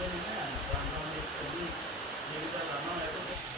ਨਹੀਂ ਹੈ, 5 ਸਾਲ ਦੀ ਸਟੱਡੀ ਜੇ ਤਾਂ ਲਾਣਾ ਹੋਇਆ ਤਾਂ